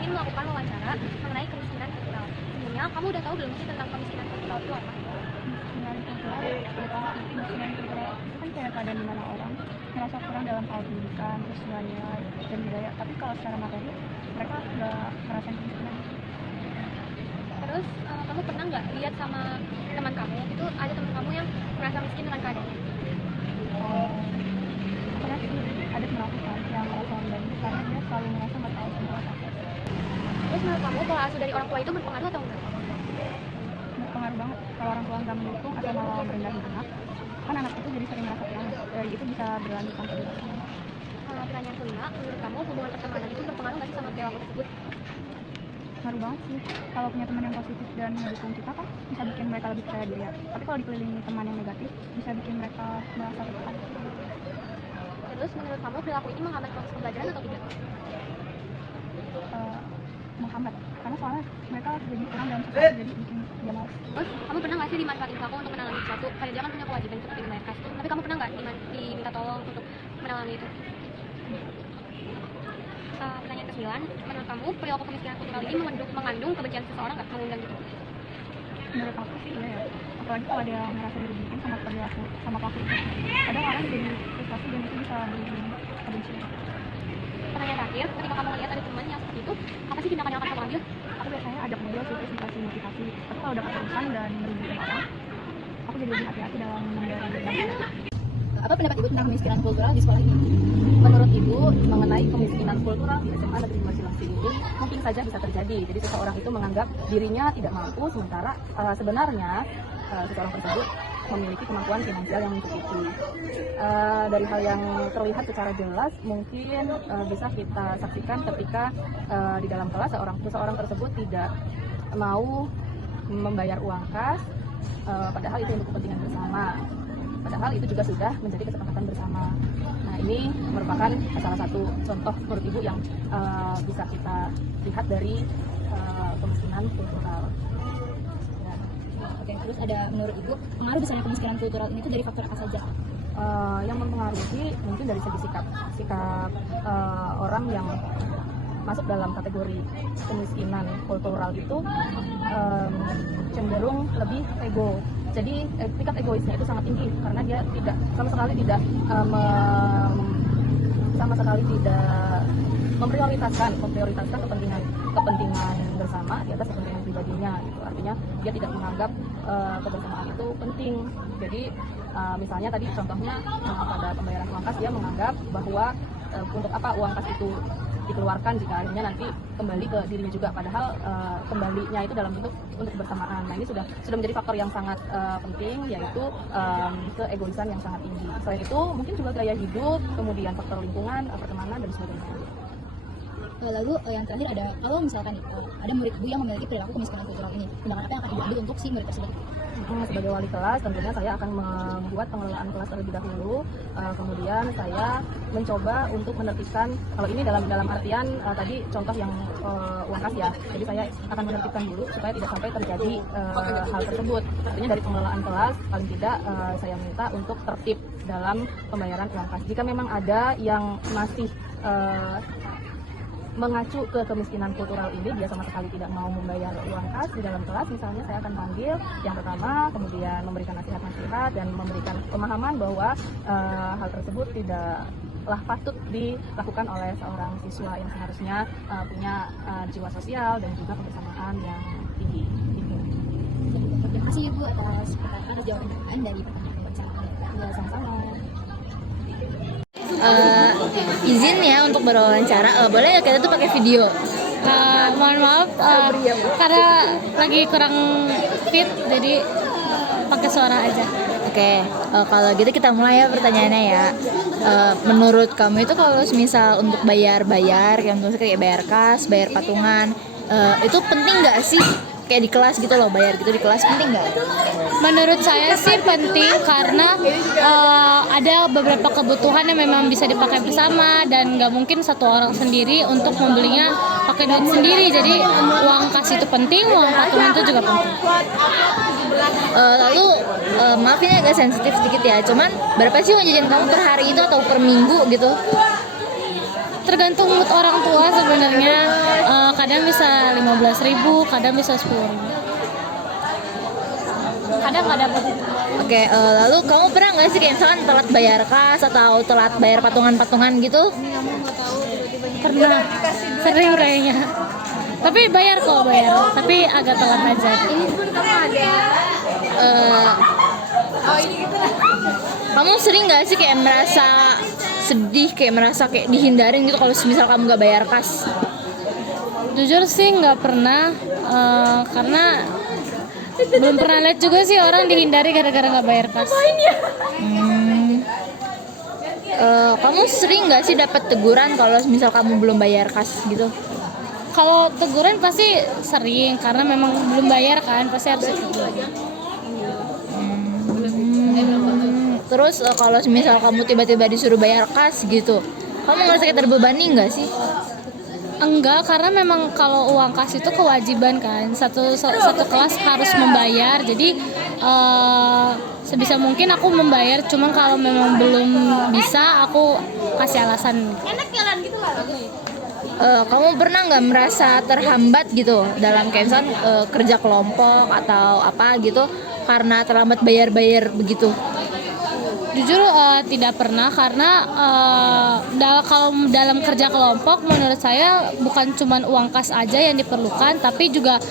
ingin melakukan wawancara mengenai kemiskinan kultural. Sebelumnya, kamu udah tahu belum sih tentang kemiskinan kultural itu apa? Kemiskinan kultural, ya pasti kemiskinan kultural itu kan kayak keadaan di mana orang merasa kurang dalam hal pendidikan, terus nilai dan budaya. Tapi kalau secara materi, mereka nggak ngerasain kemiskinan. Terus, kamu pernah nggak lihat sama teman kamu, itu ada teman kamu yang merasa miskin dengan keadaannya? Karena sih ada teman aku kan yang merasa rendah karena dia selalu merasa nggak tahu sama apa. Terus menurut kamu, pola asuh dari orang tua itu berpengaruh atau enggak? Berpengaruh banget kalau orang tua nggak mendukung atau malah merendahin anak, kan anak itu jadi sering merasa kurang dan itu bisa berlanjut sampai dewasa. Pertanyaan kelima, menurut kamu hubungan pertemanan itu berpengaruh nggak sih sama perilaku tersebut? Ngaruh banget sih, kalau punya teman yang positif dan mendukung kita kan bisa bikin mereka lebih percaya diri ya. Tapi kalau dikelilingi teman yang negatif bisa bikin mereka merasa tertekan. Terus menurut kamu perilaku ini menghambat proses pembelajaran atau tidak? Menghambat, karena soalnya mereka jadi kurang dalam sesuatu jadi bikin dia malas. Terus kamu pernah nggak sih dimanfaatin kamu untuk menalami sesuatu? Karena dia kan punya kewajiban seperti membayar kas. Tapi kamu pernah nggak diminta tolong untuk menalami itu? Pertanyaan ke-9, menurut kamu perilaku kemiskinan kultural ini mengandung kebencian seseorang nggak? Mengundang gitu? Menurut aku sih iya ya, apalagi kalau dia merasa dirugikan sama perilaku sama pelaku itu. Kadang orang jadi frustasi dan itu bisa bikin kebencian. Pertanyaan terakhir, ketika kamu melihat ada teman yang seperti itu, apa sih tindakan yang akan kamu ambil? Aku biasanya ajak ngobrol sih, terus dikasih motivasi. Tapi kalau udah keterusan dan merugikan orang, aku jadi lebih hati-hati dalam menghindari dampak. Apa pendapat Ibu tentang kemiskinan kultural di sekolah ini? Menurut Ibu, mengenai kemiskinan kultural di SMA Negeri Mersilangsi ini mungkin saja bisa terjadi. Jadi seseorang itu menganggap dirinya tidak mampu, sementara sebenarnya seseorang tersebut memiliki kemampuan finansial yang mencukupi. Dari hal yang terlihat secara jelas, mungkin bisa kita saksikan ketika di dalam kelas seseorang tersebut tidak mau membayar uang kas, padahal itu untuk kepentingan bersama. Padahal itu juga sudah menjadi kesepakatan bersama. Nah, ini merupakan salah satu contoh menurut Ibu yang bisa kita lihat dari kemiskinan kultural. Ya. Oke, terus ada menurut Ibu pengaruh besarnya kemiskinan kultural ini itu dari faktor apa saja? Yang mempengaruhi mungkin dari segi sikap orang yang masuk dalam kategori kemiskinan kultural itu cenderung lebih ego. Jadi tingkat egoisnya itu sangat tinggi karena dia sama sekali tidak memprioritaskan kepentingan bersama di atas kepentingan pribadinya gitu. Artinya dia tidak menganggap kebersamaan itu penting. Jadi misalnya tadi contohnya pada pembayaran uang kas, dia menganggap bahwa untuk apa uang kas itu dikeluarkan jika akhirnya nanti kembali ke dirinya juga, padahal kembalinya itu dalam bentuk untuk kebersamaan. Nah, ini sudah menjadi faktor yang sangat penting, yaitu keegoisan yang sangat tinggi. Selain itu mungkin juga gaya hidup, kemudian faktor lingkungan, pertemanan dan sebagainya. Lalu yang terakhir ada, kalau misalkan ada murid Ibu yang memiliki perilaku kemiskinan kultural ini, tindakan apa yang akan Ibu ambil untuk si murid tersebut? Sebagai wali kelas, tentunya saya akan membuat pengelolaan kelas terlebih dahulu. Kemudian saya mencoba untuk menertibkan, kalau ini dalam artian tadi contoh yang uang kas ya. Jadi saya akan menertibkan dulu supaya tidak sampai terjadi hal tersebut. Tentunya dari pengelolaan kelas, paling tidak saya minta untuk tertib dalam pembayaran uang kas. Jika memang ada yang masih mengacu ke kemiskinan kultural ini, dia sama sekali tidak mau membayar uang kas di dalam kelas, misalnya saya akan panggil yang pertama, kemudian memberikan nasihat-nasihat dan memberikan pemahaman bahwa hal tersebut tidaklah patut dilakukan oleh seorang siswa yang seharusnya punya jiwa sosial dan juga kebersamaan yang tinggi. Terima kasih Ibu atas jawaban dari pertanyaan wawancara. Ya, sama-sama. Izin ya untuk berwawancara, boleh nggak kita tuh pakai video? Mohon maaf karena lagi kurang fit, jadi pakai suara aja. Oke, kalau gitu kita mulai ya pertanyaannya ya. Menurut kamu itu kalau misal untuk bayar yang kayak bayar kas, bayar patungan, itu penting nggak sih? Kayak di kelas gitu loh, bayar gitu di kelas penting nggak? Menurut saya sih penting karena ada beberapa kebutuhan yang memang bisa dipakai bersama dan nggak mungkin satu orang sendiri untuk membelinya pakai duit sendiri. Jadi uang kas itu penting, uang patungan itu juga penting. Lalu maaf ini agak sensitif sedikit ya, cuman berapa sih uang jajan kamu per hari itu atau per minggu gitu? tergantung mood orang tua sebenarnya. Kadang bisa 15.000, kadang bisa 10.000. Kadang nggak dapat. Oke, lalu kamu pernah nggak sih kayak misalkan telat bayar kas atau telat bayar patungan-patungan gitu? Pernah, sering kayaknya. Tapi bayar kok, bayar. Tapi agak telat aja. Eh, kamu sering nggak sih kayak merasa sedih, kayak merasa kayak dihindarin gitu kalau misal kamu nggak bayar kas? Jujur sih nggak pernah, karena belum pernah lihat juga sih orang dihindari gara-gara nggak bayar kas. Kamu sering nggak sih dapat teguran kalau misal kamu belum bayar kas gitu? Kalau teguran pasti sering, karena memang belum bayar kan, pasti harus ditegur. Terus kalau misal kamu tiba-tiba disuruh bayar kas gitu, kamu ngerasa kayak terbebani nggak sih? Enggak, karena memang kalau uang kas itu kewajiban kan, satu kelas harus membayar. Jadi sebisa mungkin aku membayar, cuma kalau memang belum bisa aku kasih alasan. Kamu pernah nggak merasa terhambat gitu dalam kayak misalkan kerja kelompok atau apa gitu karena terlambat bayar begitu? Jujur tidak pernah, karena kalau dalam kerja kelompok menurut saya bukan cuma uang kas aja yang diperlukan, tapi juga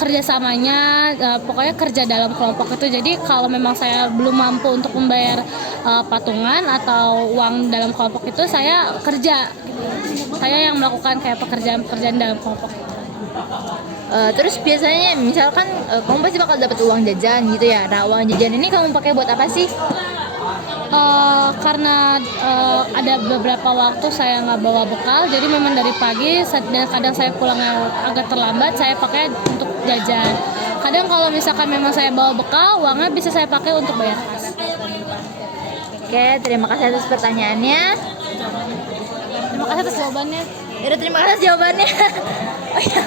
kerjasamanya, pokoknya kerja dalam kelompok itu. Jadi kalau memang saya belum mampu untuk membayar patungan atau uang dalam kelompok itu, saya kerja. Saya yang melakukan kayak pekerjaan dalam kelompok. Terus biasanya misalkan kamu pasti bakal dapat uang jajan gitu ya. Nah, uang jajan ini kamu pakai buat apa sih? Karena ada beberapa waktu saya nggak bawa bekal, jadi memang dari pagi dan kadang saya pulangnya agak terlambat, saya pakai untuk jajan. Kadang kalau misalkan memang saya bawa bekal, uangnya bisa saya pakai untuk bayar kas. Oke, terima kasih atas pertanyaannya. Terima kasih atas jawabannya. Terima kasih atas jawabannya. Oh, ya.